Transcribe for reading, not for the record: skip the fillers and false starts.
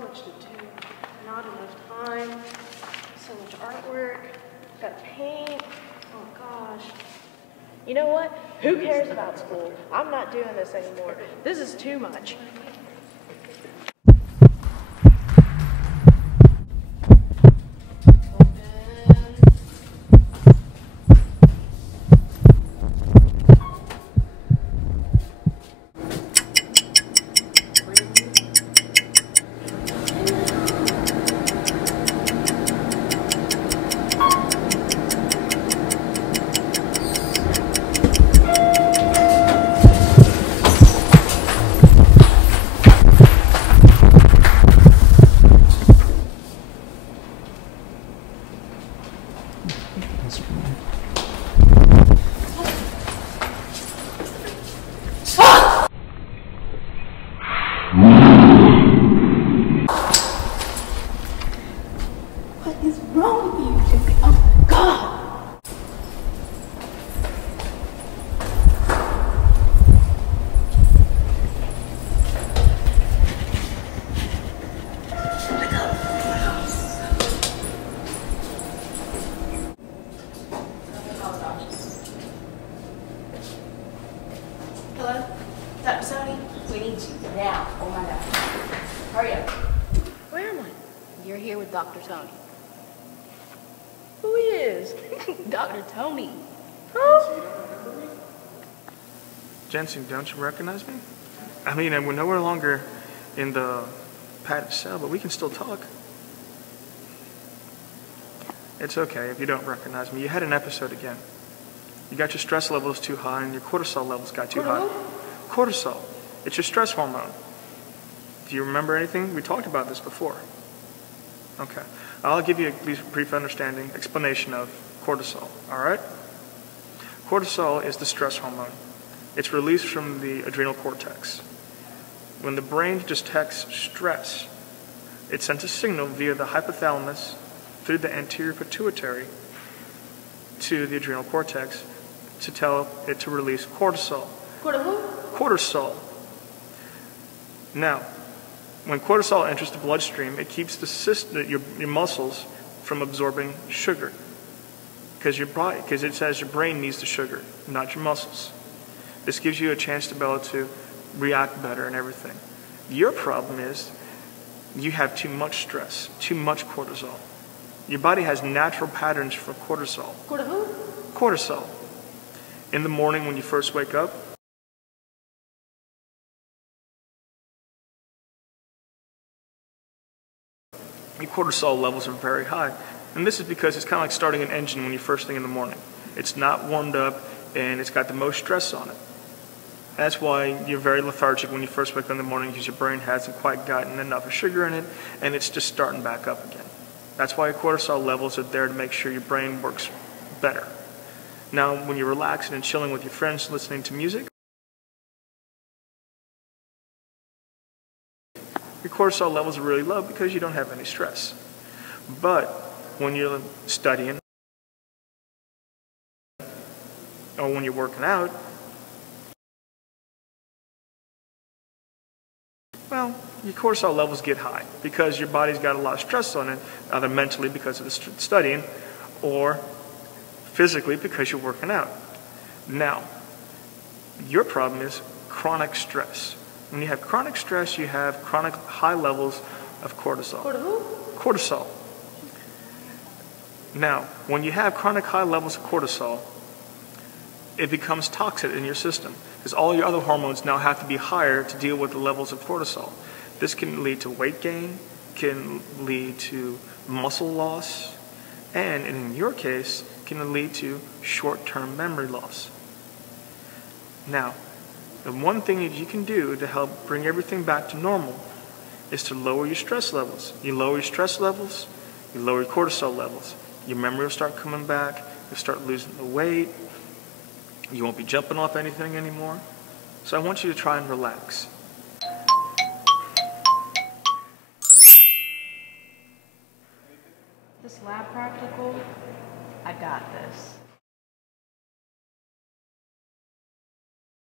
much to do, not enough time, so much artwork, gotta paint, oh gosh. You know what? Who cares about school? I'm not doing this anymore. This is too much. What is wrong with you, Jesse? Oh, God! Hello? Dr. Sony? We need you now. Oh my God. Hurry up. Where am I? You're here with Dr. Tony. Who he is? Dr. Tony. Huh? Jensen, don't you recognize me? I mean, we're no longer in the padded cell, but we can still talk. It's okay if you don't recognize me. You had an episode again. You got your stress levels too high and your cortisol levels got too high. Cortisol. It's your stress hormone. Do you remember anything? We talked about this before. Okay. I'll give you a brief explanation of cortisol, all right? Cortisol is the stress hormone. It's released from the adrenal cortex. When the brain detects stress, it sends a signal via the hypothalamus through the anterior pituitary to the adrenal cortex to tell it to release cortisol. Cortisol. Now, when cortisol enters the bloodstream, it keeps your muscles from absorbing sugar because it says your brain needs the sugar, not your muscles. This gives you a chance to be able to react better and everything. Your problem is you have too much stress, too much cortisol. Your body has natural patterns for cortisol. Cortisol. In the morning when you first wake up, your cortisol levels are very high. And this is because it's kind of like starting an engine when you're first thing in the morning. It's not warmed up and it's got the most stress on it. That's why you're very lethargic when you first wake up in the morning because your brain hasn't quite gotten enough sugar in it and it's just starting back up again. That's why your cortisol levels are there to make sure your brain works better. Now, when you're relaxing and chilling with your friends listening to music, your cortisol levels are really low because you don't have any stress. But when you're studying or when you're working out, well, your cortisol levels get high because your body's got a lot of stress on it, either mentally because of the studying or physically because you're working out. Now, your problem is chronic stress. When you have chronic stress, you have chronic high levels of cortisol. Cortisol. Now, when you have chronic high levels of cortisol, it becomes toxic in your system because all your other hormones now have to be higher to deal with the levels of cortisol. This can lead to weight gain, can lead to muscle loss, and in your case, can lead to short-term memory loss. Now, the one thing that you can do to help bring everything back to normal is to lower your stress levels. You lower your stress levels, you lower your cortisol levels. Your memory will start coming back, you'll start losing the weight, you won't be jumping off anything anymore. So I want you to try and relax. This lab practical, I got this.